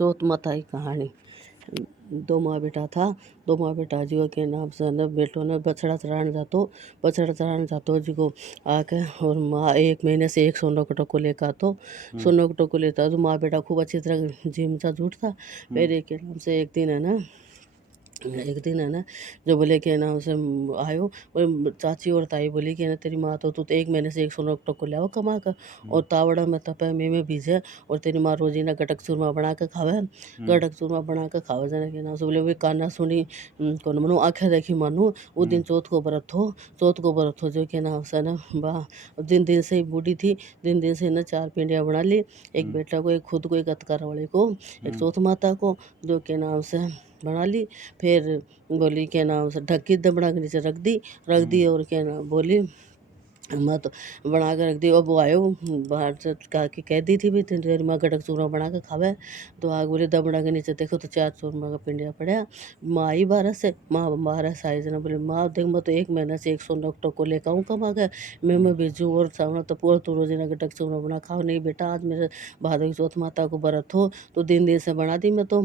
चौथ माता की कहानी। दो माँ बेटा था। दो माँ बेटा जी के नाम से न बेटों ने बछड़ा चढ़ाने जातो जी को आके और माँ 1 महीने से एक सोने का टोको लेकर आतो। सोने का टोको लेता तो माँ बेटा खूब अच्छी तरह जिम सा झूठ था। फिर एक के नाम से एक दिन है ना जो बोले कि ना उसे आयो और चाची और ताई बोली कि ना तेरी माँ तो तू तो 1 महीने से एक सोना का टोको ले कमा कर और तावड़ा में तपे में भीजे और तेरी माँ रोजी ना गटक चूरमा बना के खावे। गटक चूरमा बना के खावे जाने के ना उसे बोले वे काना सुनी कौन मनु आंखें देखी मानू वो दिन चौथ को व्रत हो जो कि ना उसे ना दिन से ही बूढ़ी थी। दिन से ना 4 पिंडियाँ बना ली। एक बेटा को, एक खुद को, एक अतकार वाले को, एक चौथ माता को, जो के नाम से बना ली। फिर बोली क्या नाम से ढक्की दबड़ा के नीचे रख दी और क्या नाम बोली मत बना के रख दी। अब वो आयो बाहर से कह दी थी भी तेरी माँ गटक चूरमा बना के खावे। तो आग बोले दबड़ा के नीचे देखो तो 4 चूरमा का पिंडिया पड़ा। माँ आई 12 से आई जना बोले माँ देख मैं तो 1 महीने से 100 टोको लेकर आऊँ कमा के मैं भेजूँ और सामने तो पूरा तू रोजी ना गटक चूरमा बना खाओ। नहीं बेटा आज मेरे भादो की चौथ माता को व्रत हो तो दिन से बना दी मैं तो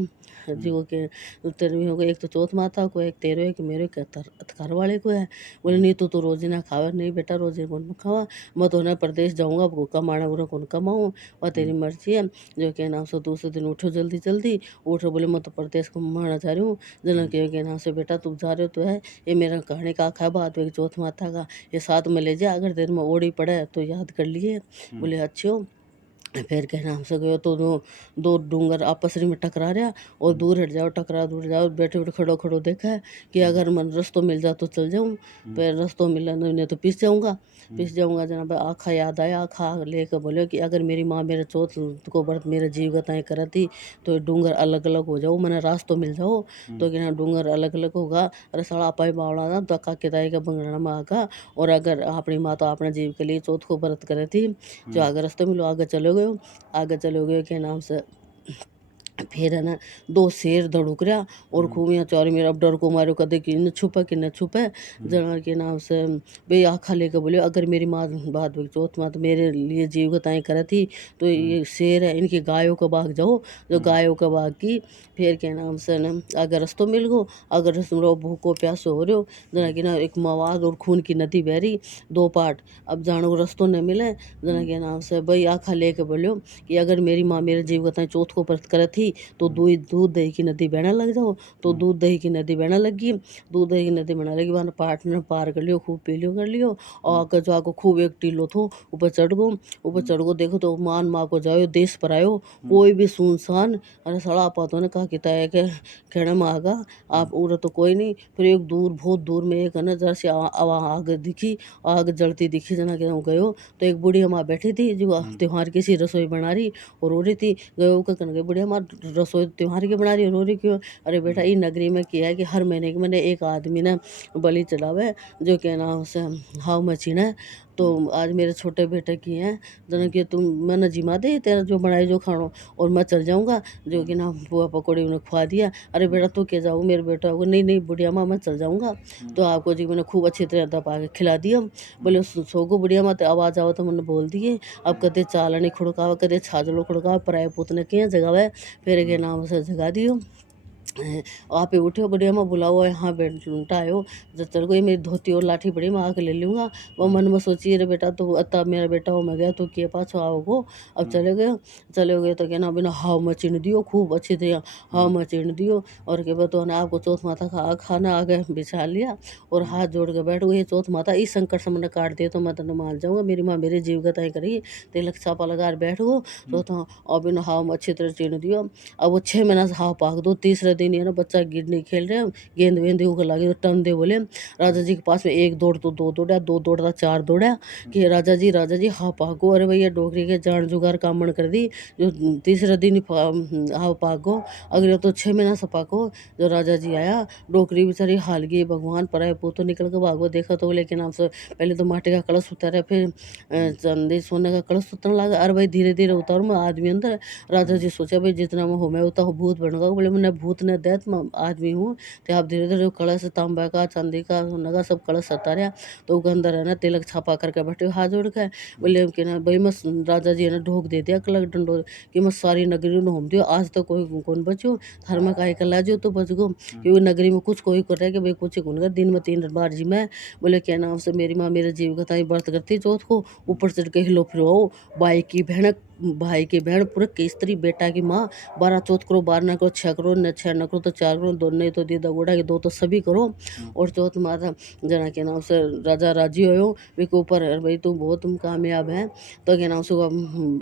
जी को के तेरे हो गए। एक तो चौथ माता को, एक तेरे, एक मेरे, एक अतकार वाले को है। बोले नहीं तू तो रोजी ना खावे। नहीं बेटा रोजी कौन खावा मैं तो ना प्रदेश जाऊँगा कमाना बुरा कौन कमाऊँ और तेरी मर्जी है। जो के नाम से दूसरे दिन उठो जल्दी उठो बोले मैं तो प्रदेश कमाना जा रही हूँ। जना के नाम से बेटा तू जा रहे हो तो है ये मेरा कहानी का आखा बात है चौथ माता का ये साथ में ले जा अगर देर में ओड़ी पड़े तो याद कर लिए। बोले अच्छे हो। फिर क्या नाम से गयो तो दो डूंगर आपस में टकरा रहा और दूर हट जाओ बैठे बैठे खड़ो देखा है कि अगर मन रस्तों मिल जाए तो चल जाऊँ। फिर रस्तों मिला नहीं तो पिस जाऊँगा जनाब। आखा याद आया आखा लेकर बोले कि अगर मेरी माँ मेरे चौथ को व्रत मेरे जीव गताएँ करती तो डूंगर अलग अलग हो जाओ मैंने रास्तों मिल जाओ। तो क्या डूंगर अलग अलग होगा अरे सड़ा पाई बावड़ा ना तो किताई का बंगड़ा में आगा। और अगर अपनी माँ तो अपने जीव के लिए चौथ को व्रत करे थी जो आगे रास्ते मिलो आगे चलोगे के नाम से। फिर है ना 2 शेर दौड़ुक रहा और खूब यहाँ चारों मेरा अब डर को मारो कदे कि न छुपे जना के नाम से भाई आखा लेकर बोले अगर मेरी माँ बात चौथ माँ तो मेरे लिए जीव गताएँ करे थी तो ये शेर है इनकी गायों का भाग जाओ जो गायों का भाग की। फिर के नाम से न अगर रस्तों मिल गो अगर रस्तों भूखो प्यासो हो रहे हो जना कि ना एक मवाद और खून की नदी बह रही 2 पार्ट अब जानो रस्तों न मिले जना के नाम से भाई आखा लेकर बोलो कि अगर मेरी माँ मेरे जीव गताएँ चौथ को व्रत करे थी तो दूध दही की नदी बहने लग जाओ। तो दूध दही की नदी बहने लगी वहाँ पार्टनर पार कर लियो खूब पी लियो कर लियो और आगे जो आगे खूब एक टीलो थो ऊपर चढ़ गो देखो तो माँ को जाओ देश पर आयो कोई भी सुनसान। अरे सड़ा आपा तो ने कहा कि तय के खेड़ा में आगा आप उड़ तो कोई नहीं। फिर एक बहुत दूर में एक है ना जरा सी आग जलती दिखी जना के गयो तो एक बुढ़िया माँ बैठी थी जो त्योहार की सी रसोई बना रही और रो रही थी। गयो का कन गई बुढ़िया माँ रसोई त्योहार की बना रही रो रही क्यों। अरे बेटा ये नगरी में किया है कि हर महीने के मैंने एक आदमी ने बलि चढ़ावे जो क्या नाम से हाव मचीना है। तो आज मेरे छोटे बेटे की है जना कि तुम मैंने जिमा दे तेरा जो बनाई जो खानो और मैं चल जाऊँगा जो कि ना बुआ पकौड़ी उन्हें खुआ दिया। अरे बेटा तू क्या जाऊँ मेरे बेटा को नहीं बुढ़िया माँ मैं चल जाऊँगा। तो आपको जी मैंने खूब अच्छी तरह दबा के खिला दिया। बोले सोगो बुढ़िया माँ तो आवाज़ आओ तो मैंने बोल दिए अब कदे चालनी खुड़कावा कदे छाजलो खुड़कावा पराए पुत ने किया जगावे। फिर के नाम से जगा दियो आप ही उठो बढ़िया मैं बुलाओ यहाँ बैठ लूटा आयो जब चल गई मेरी धोती और लाठी बड़ी मैं आके ले लूँगा। वो मन में सोचिए रे बेटा तो अतः मेरा बेटा हो मैं गया तो किए पाछो आओगो। अब चले गए तो क्या ना बिना हाव मचीन दियो खूब अच्छी तरह हाव मचीन दियो और के बाद तो आपको चौथ माता का खाना आगे बिछा लिया और हाथ जोड़ के बैठ गई चौथ माता इस संकट से मैंने काट दिया तो मैं तेने मान जाऊँगा मेरी माँ मेरी जीव गताएँ करेगी तिलक छापा लगा बैठ गो तो और बिना हाव अच्छी तरह चीन दियो। अब वो 6 महीना से हाव पाक दो तीसरे दिन है ना बच्चा गिरने खेल रहे गेंद वेंद ऊपर लगे तो टन दे बोले राजा जी के पास में 1 दौड़ तो 2 दौड़ा 2 दौड़ता 4 दौड़ा कि राजा जी हाँ पागो। अरे भैया डोकरी के जान जुगार कामण कर दी जो तीसरे दिन हाँ पागो अगले तो 6 महीना से पाको। जो राजा जी आया डोकरी बेचारी हाल गई भगवान पराए पोतो निकल के भागो देखा तो लेकिन नाम से पहले तो माटी का कलश उतारा फिर चांदी सोने का कलश उतरने लगा। अरे भाई धीरे धीरे उतारू मैं आदमी अंदर। राजा जी सोचा भाई जितना मैं हो मैं उतना भूत बनूंगा बोले मैंने भूत ने मैं दैत्य आदमी हूँ। तो आप धीरे धीरे कलश तांबा का चांदी का सोना का सब कलश सतारा। तो वो अंदर है ना तिलक छापा करके बैठे हाथ जोड़ के बोले कि ना भाई मत राजा जी ने ढोक दे दिया कलक डंडोर कि मत सारी नगरी में होम दियो आज तो कोई कौन बचो धर्म का एक लाजो तो बच गो क्योंकि नगरी में कुछ कोई कर रहा है कि भाई कुछ कौन कर दिन में 3 बार जी मैं बोले क्या नाम से मेरी माँ मेरे जीव कथा व्रत करती चौथ को ऊपर चढ़ के हिलो फिरो भाई की बहन पूरे की स्त्री बेटा की माँ 12 चौथ करो 12 न करो 6 करो न 6 न करो तो 4 करो दो नहीं तो दीदा गोड़ा के 2 तो सभी करो और चौथ माता जना के नाम से राजा राजी हो वे के ऊपर भाई तुम बहुत तुम कामयाब हैं तो क्या नाम से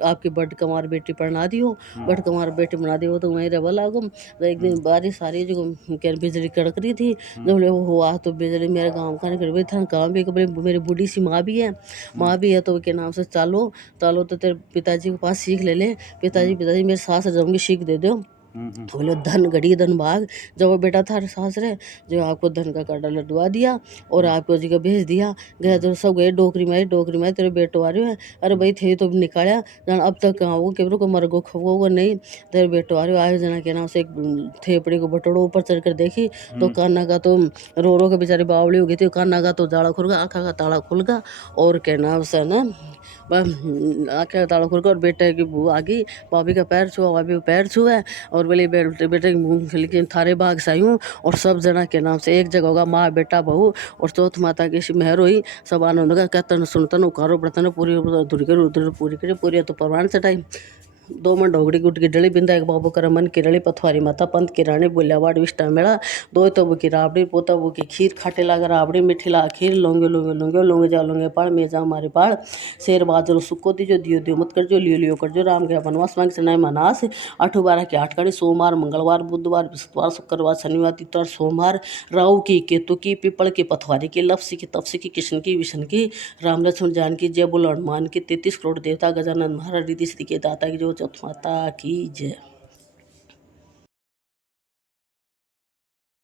आपकी बट कमार बेटी पढ़ा दियो बट कमार बेटी बना दियो तो वहीं रह लागो। तो एक दिन बारिश आ रही जो क्या बिजली कड़क रही थी जब बोले वो हुआ तो बिजली मेरे गाँव का नहीं कर था गाँव भी मेरी बूढ़ी सी माँ भी है तो के नाम से चालो चालो तो तेरे पिताजी के पास सीख ले पिताजी मेरे सास जाऊंगी सीख दे दो। तो बोले धन घड़ी धन भाग जब वो बेटा था सास रे जो आपको धन का काटा लडवा दिया और आपको जी का भेज दिया गया तो सब गए डोकरी में तेरे बेटो आ रहे हो अरे भाई थे तो निकाला जान अब तक कहाँ हो केवरो को मर गो खवोगा नहीं तेरे बेटो आ रहे हो आए जना के नाम से एक थेपड़ी को बटोड़ो ऊपर चढ़ कर देखी तो कान्ना का तो रो के बेचारी बावली हो गई थी कान्ना का तो जाड़ा खुल गया आँखा का ताला खुल गया और क्या नाम से ना आँखें का ताला खुल गया और बेटे की बू आ गई भाभी का पैर छुआ भाभी का पैर छुआ और बोले बेटे की मूंगफली के थारे बाग से आई हूँ और सब जना के नाम से एक जगह होगा माँ बेटा बहू और चौथ माता की मेहर हुई सब आनंद होगा कहतन सुनतन उकारो बर्तन पूरी पूरी करी पूरी तो परवान चटाई 2 मन ढोगड़ी गुट की डली बिंदा एक बाबू कर मन की रली पथवारी माता पंत की रानी बोलियावाड़ विष्टा मेला 2 तो की राबड़ी पोता वो की खीर खाटे लागा राबड़ी मिठी ला खीर लोंगे जा लोंगे पाड़ में जा हमारे पाड़ शेर बाजरो सुक्को दीजो दियो मत कर जो लियो कर जो राम गया बनवास मांग चनाई मनास 8 12 की 8 कड़ी सोमवार मंगलवार बुधवार बृहस्पतिवार शुक्रवार शनिवार इतवार सोमवार राहु की केतु की पीपल की पथवारी की लपसी की तपसी की कृष्ण की विष्णु की राम लक्ष्मण जानकी जय बोल हनुमान की 33 करोड़ देवता गजानन महाराज रिद्धि सिद्धि के दाता की जो चौथ माता की जय।